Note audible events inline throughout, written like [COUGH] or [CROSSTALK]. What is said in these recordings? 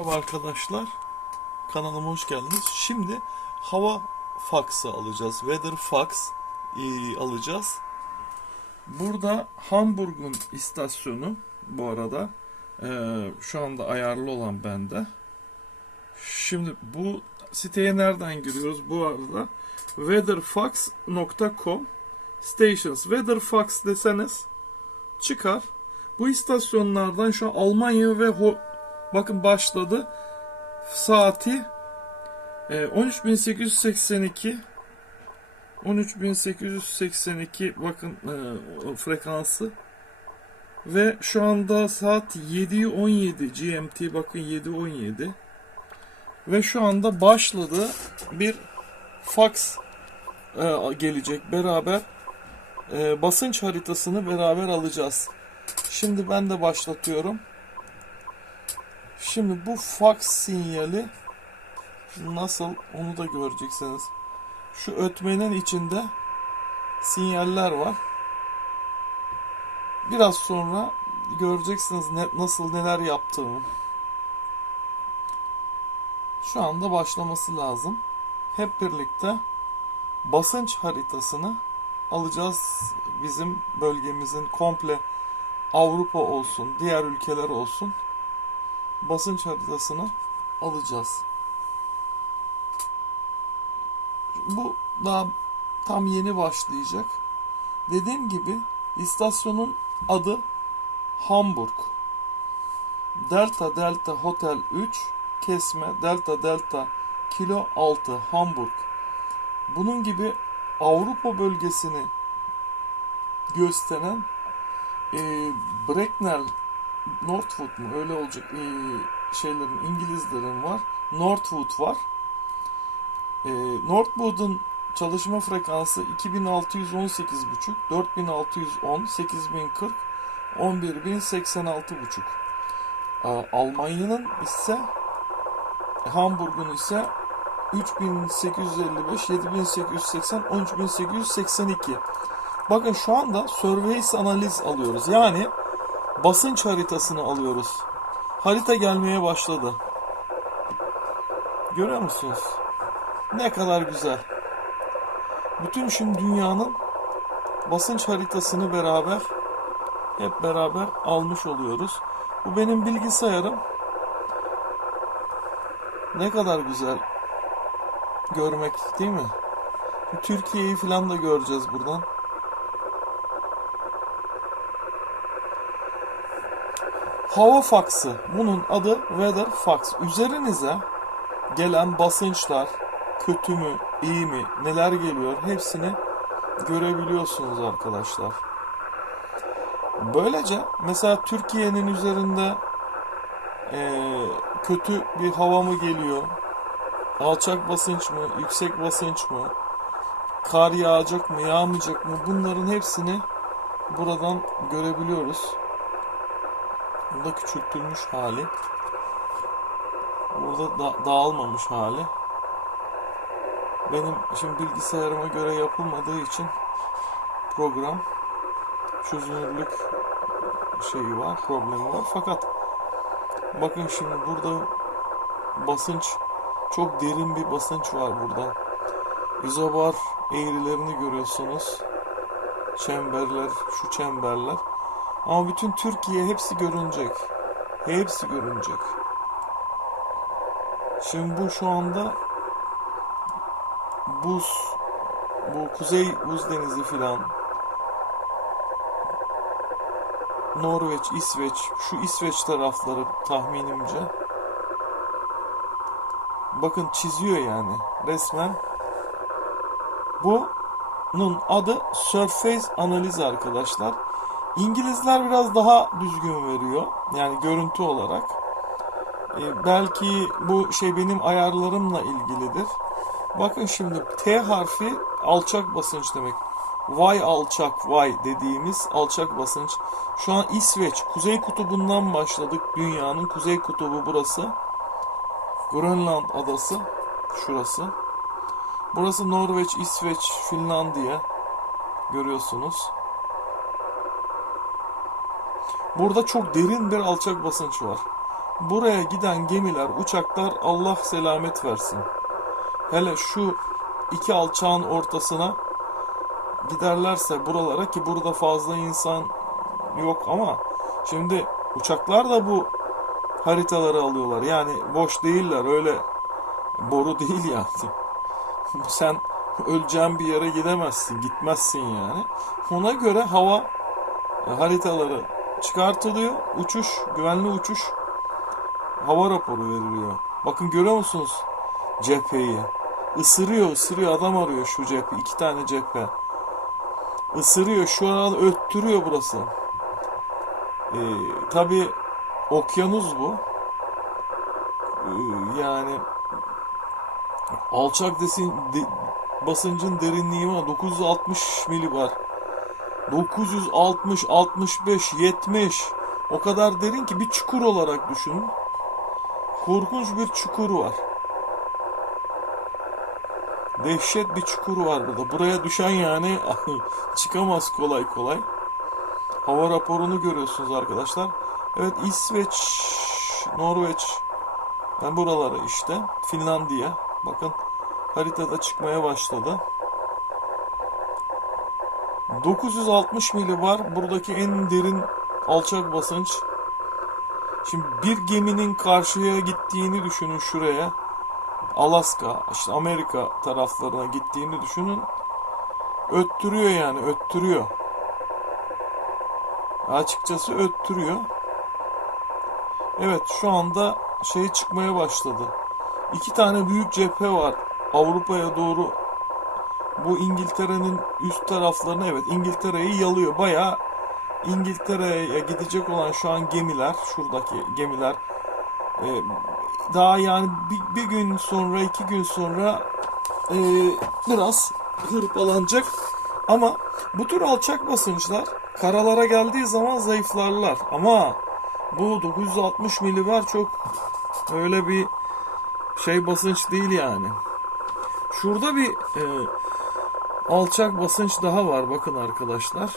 Merhaba arkadaşlar. Kanalıma hoş geldiniz. Şimdi hava faksı alacağız. Weather fax e, alacağız. Burada Hamburg'un istasyonu bu arada e, şu anda ayarlı olan bende. Şimdi bu siteye nereden giriyoruz? Bu arada weatherfax.com stations weatherfax deseniz çıkar. Bu istasyonlardan şu an Almanya ve Ho- bakın başladı. Saati e, 13882 13882 bakın e, frekansı ve şu anda saat 7.17 GMT bakın 7.17 ve şu anda başladı bir fax e, gelecek beraber e, basınç haritasını beraber alacağız. Şimdi ben de başlatıyorum. Şimdi bu fax sinyali nasıl onu da göreceksiniz. Şu ötmenin içinde sinyaller var. Biraz sonra göreceksiniz ne, nasıl neler yaptığımı. Şu anda başlaması lazım. Hep birlikte basınç haritasını alacağız. Bizim bölgemizin komple Avrupa olsun, diğer ülkeler olsun basınç haritasını alacağız. Bu daha tam yeni başlayacak. Dediğim gibi istasyonun adı Hamburg. Delta Delta Hotel 3 kesme Delta Delta Kilo 6 Hamburg. Bunun gibi Avrupa bölgesini gösteren e, Bracknell Northwood mu öyle olacak e, şeylerin İngilizlerin var. Northwood var. E, Northwood'un çalışma frekansı 2618.5, 4610, 8040, 11086.5. E, Almanya'nın ise Hamburg'un ise 3855, 7880, 13882. Bakın şu anda surveys analiz alıyoruz. Yani basınç haritasını alıyoruz. Harita gelmeye başladı. Görüyor musunuz? Ne kadar güzel. Bütün şimdi dünyanın basınç haritasını beraber hep beraber almış oluyoruz. Bu benim bilgisayarım. Ne kadar güzel görmek değil mi? Türkiye'yi falan da göreceğiz buradan. Hava faksı. Bunun adı weather fax. Üzerinize gelen basınçlar kötü mü, iyi mi, neler geliyor hepsini görebiliyorsunuz arkadaşlar. Böylece mesela Türkiye'nin üzerinde eee, kötü bir hava mı geliyor? Alçak basınç mı, yüksek basınç mı? Kar yağacak mı, yağmayacak mı? Bunların hepsini buradan görebiliyoruz. Bu da küçültülmüş hali. Burada da dağılmamış hali. Benim şimdi bilgisayarıma göre yapılmadığı için program çözünürlük şeyi var, problemi var. Fakat bakın şimdi burada basınç çok derin bir basınç var burada. İzobar eğrilerini görüyorsunuz. Çemberler, şu çemberler. Ama bütün Türkiye hepsi görünecek. Hepsi görünecek. Şimdi bu şu anda buz, bu kuzey buz denizi filan, Norveç, İsveç, şu İsveç tarafları tahminimce. Bakın çiziyor yani resmen. Bunun adı Surface Analiz arkadaşlar. İngilizler biraz daha düzgün veriyor. Yani görüntü olarak. Ee, belki bu şey benim ayarlarımla ilgilidir. Bakın şimdi T harfi alçak basınç demek. Y alçak Y dediğimiz alçak basınç. Şu an İsveç kuzey kutubundan başladık. Dünyanın kuzey kutubu burası. Grönland adası şurası. Burası Norveç, İsveç, Finlandiya. Görüyorsunuz. Burada çok derin bir alçak basınç var. buraya giden gemiler, uçaklar Allah selamet versin. Hele şu iki alçağın ortasına giderlerse buralara ki burada fazla insan yok ama şimdi uçaklar da bu haritaları alıyorlar. Yani boş değiller öyle boru [LAUGHS] değil yani. Sen öleceğin bir yere gidemezsin, gitmezsin yani. Ona göre hava haritaları çıkartılıyor. Uçuş, güvenli uçuş hava raporu veriliyor. Bakın görüyor musunuz cepheyi? Isırıyor, ısırıyor. Adam arıyor şu cephe. iki tane cephe. Isırıyor. Şu an öttürüyor burası. Ee, Tabi okyanus bu. Ee, yani alçak desin, de- basıncın derinliği var. 960 milibar. 960, 65, 70. O kadar derin ki bir çukur olarak düşünün. Korkunç bir çukur var. Dehşet bir çukur var burada. Buraya düşen yani [LAUGHS] çıkamaz kolay kolay. Hava raporunu görüyorsunuz arkadaşlar. Evet İsveç, Norveç. Ben buraları işte. Finlandiya. Bakın haritada çıkmaya başladı. 960 mili var. Buradaki en derin alçak basınç. Şimdi bir geminin karşıya gittiğini düşünün şuraya. Alaska, işte Amerika taraflarına gittiğini düşünün. Öttürüyor yani, öttürüyor. Açıkçası öttürüyor. Evet, şu anda şey çıkmaya başladı. İki tane büyük cephe var Avrupa'ya doğru. Bu İngiltere'nin üst taraflarını evet İngiltere'yi yalıyor. Bayağı İngiltere'ye gidecek olan şu an gemiler, şuradaki gemiler e, daha yani bir, bir gün sonra, iki gün sonra e, biraz hırpalanacak. Ama bu tür alçak basınçlar karalara geldiği zaman zayıflarlar. Ama bu 960 milibar çok öyle bir şey basınç değil yani. Şurada bir e, alçak basınç daha var bakın arkadaşlar.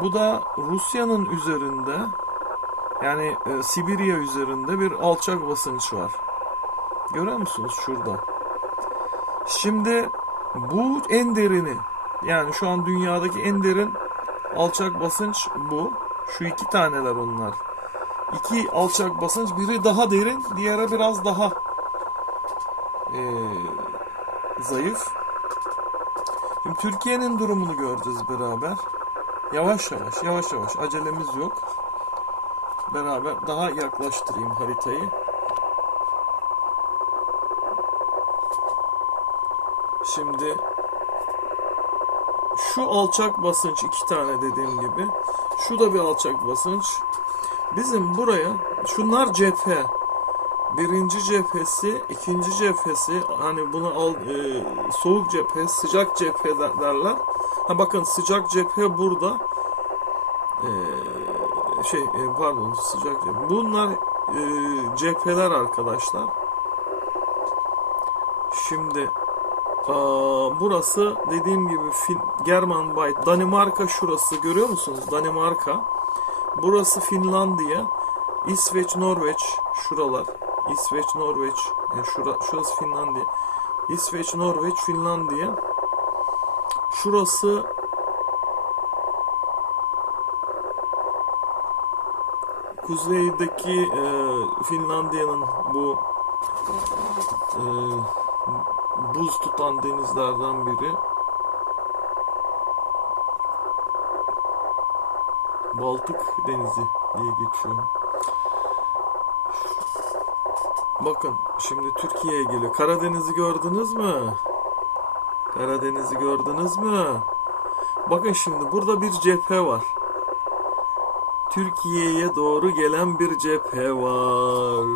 Bu da Rusya'nın üzerinde yani e, Sibirya üzerinde bir alçak basınç var. Görüyor musunuz şurada? Şimdi bu en derini yani şu an dünyadaki en derin alçak basınç bu. Şu iki taneler onlar. İki alçak basınç biri daha derin diğeri biraz daha e, zayıf. Şimdi Türkiye'nin durumunu göreceğiz beraber. Yavaş yavaş, yavaş yavaş. Acelemiz yok. Beraber daha yaklaştırayım haritayı. Şimdi şu alçak basınç iki tane dediğim gibi. Şu da bir alçak basınç. Bizim buraya şunlar cephe. Birinci cephesi, ikinci cephesi, hani bunu al e, soğuk cephe, sıcak cephe der- derler. Ha bakın sıcak cephe burada. E, şey e, pardon sıcak cephe. Bunlar e, cepheler arkadaşlar. Şimdi aa, burası dediğim gibi Fin German Bight, Danimarka şurası görüyor musunuz? Danimarka. Burası Finlandiya. İsveç, Norveç şuralar. İsveç, Norveç. Yani şura, şurası Finlandiya. İsveç, Norveç, Finlandiya. Şurası kuzeydeki e, Finlandiya'nın bu e, buz tutan denizlerden biri. Baltık Denizi diye geçiyor. Bakın şimdi Türkiye'ye geliyor. Karadeniz'i gördünüz mü? Karadeniz'i gördünüz mü? Bakın şimdi burada bir cephe var. Türkiye'ye doğru gelen bir cephe var.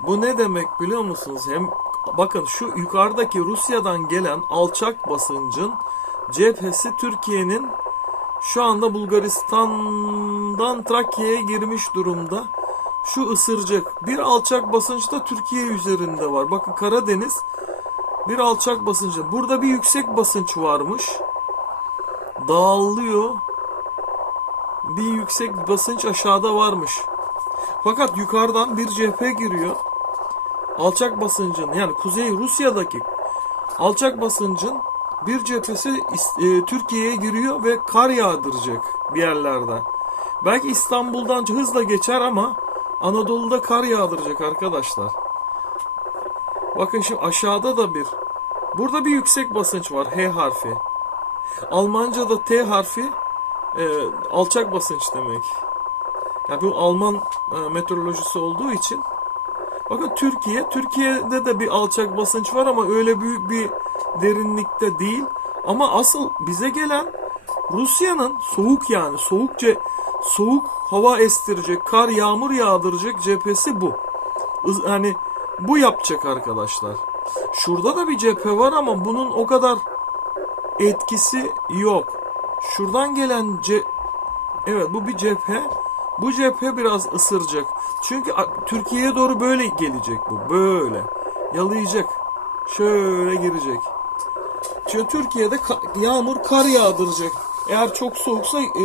Bu ne demek biliyor musunuz? Hem bakın şu yukarıdaki Rusya'dan gelen alçak basıncın cephesi Türkiye'nin şu anda Bulgaristan'dan Trakya'ya girmiş durumda. Şu ısıracak. Bir alçak basınç da Türkiye üzerinde var. Bakın Karadeniz bir alçak basıncı. Burada bir yüksek basınç varmış. Dağılıyor. Bir yüksek basınç aşağıda varmış. Fakat yukarıdan bir cephe giriyor. Alçak basıncın yani Kuzey Rusya'daki alçak basıncın bir cephesi e, Türkiye'ye giriyor ve kar yağdıracak bir yerlerden. Belki İstanbul'dan hızla geçer ama Anadolu'da kar yağdıracak arkadaşlar. Bakın şimdi aşağıda da bir. Burada bir yüksek basınç var H harfi. Almanca'da T harfi e, alçak basınç demek. Yani bu Alman e, meteorolojisi olduğu için. Bakın Türkiye, Türkiye'de de bir alçak basınç var ama öyle büyük bir derinlikte değil. Ama asıl bize gelen Rusya'nın soğuk yani soğukça soğuk hava estirecek, kar yağmur yağdıracak cephesi bu. Yani bu yapacak arkadaşlar. Şurada da bir cephe var ama bunun o kadar etkisi yok. Şuradan gelen ce Evet bu bir cephe. Bu cephe biraz ısıracak. Çünkü Türkiye'ye doğru böyle gelecek bu. Böyle. Yalayacak. Şöyle girecek. Çünkü Türkiye'de ka- yağmur kar yağdıracak. Eğer çok soğuksa e,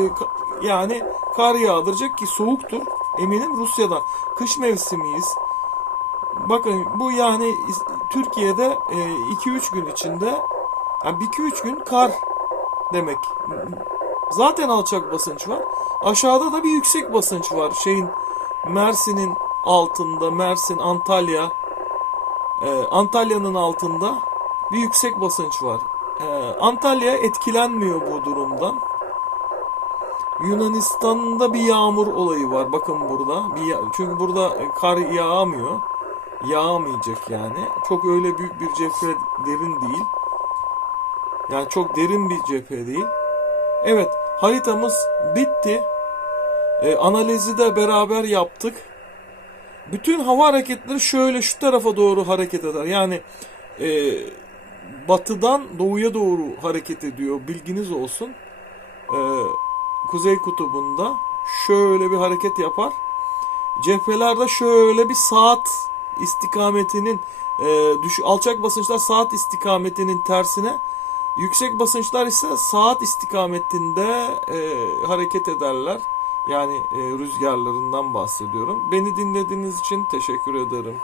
yani kar yağdıracak ki soğuktur. Eminim Rusya'dan. Kış mevsimiyiz. Bakın bu yani Türkiye'de 2-3 gün içinde yani 2-3 gün kar demek. Zaten alçak basınç var. Aşağıda da bir yüksek basınç var. Şeyin Mersin'in altında, Mersin, Antalya, e, Antalya'nın altında bir yüksek basınç var. E, Antalya etkilenmiyor bu durumdan. Yunanistan'da bir yağmur olayı var. Bakın burada. Bir çünkü burada e, kar yağmıyor. Yağmayacak yani. Çok öyle büyük bir cephe derin değil. Yani çok derin bir cephe değil. Evet, haritamız bitti. E, analizi de beraber yaptık. Bütün hava hareketleri şöyle şu tarafa doğru hareket eder. Yani e, batıdan doğuya doğru hareket ediyor. Bilginiz olsun. E, Kuzey kutubunda şöyle bir hareket yapar. Cephelerde şöyle bir saat istikametinin e, düş alçak basınçlar saat istikametinin tersine Yüksek basınçlar ise saat istikametinde e, hareket ederler. Yani e, rüzgarlarından bahsediyorum. Beni dinlediğiniz için teşekkür ederim.